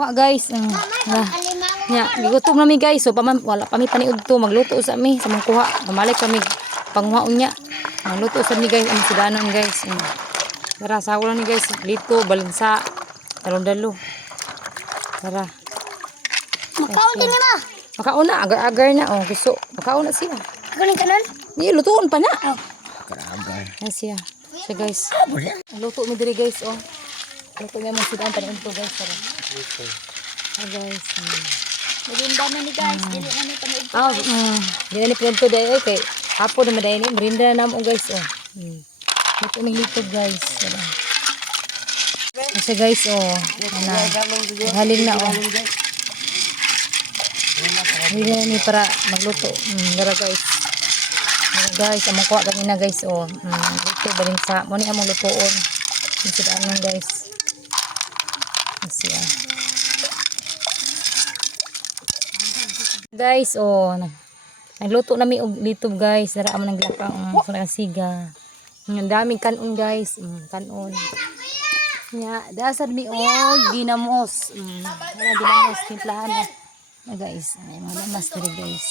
Kuha guys. Nya, gigutom na mi guys. So wala pa mi paniud to magluto sa mi sa mong kuha. Mamalik kami panghuaon niya. Magluto sa mi guys ang sidanon guys. Tara, sawo lang ni guys. Lito, balansa, talong-dalo. Tara. Makaon din ma. Makaon na, agar-agar na. Oh, gusto. Makaon na siya. Kunin kanan. Ni lutuon pa na. Karagan. Yan siya. Siya guys. Luto mi diri guys, oh. Luto mi mo sidaan pa to guys. Tara. Hi guys. Merinda na ni guys. Dili na ni panood. Di na ni pinunto dahil kay hapon naman dahil ni. Merinda na naman guys, oh. Luto mi lito guys. Tara. Kasi guys, oh. Haling na, oh. Hindi na ni para magluto. Tara guys. Tara guys, among kuha kanina guys, oh. Luto, balinsa. Muna among lutoon. Yung sidaan guys. Kasi, guys, oh. Nagluto namin og dito guys. Tara among naglakaw. Sa siga. Ang daming kanon guys. Kanon. Nya, dasad mi og dinamos. Dinamos timplahan na guys. Ay mga mas diri guys.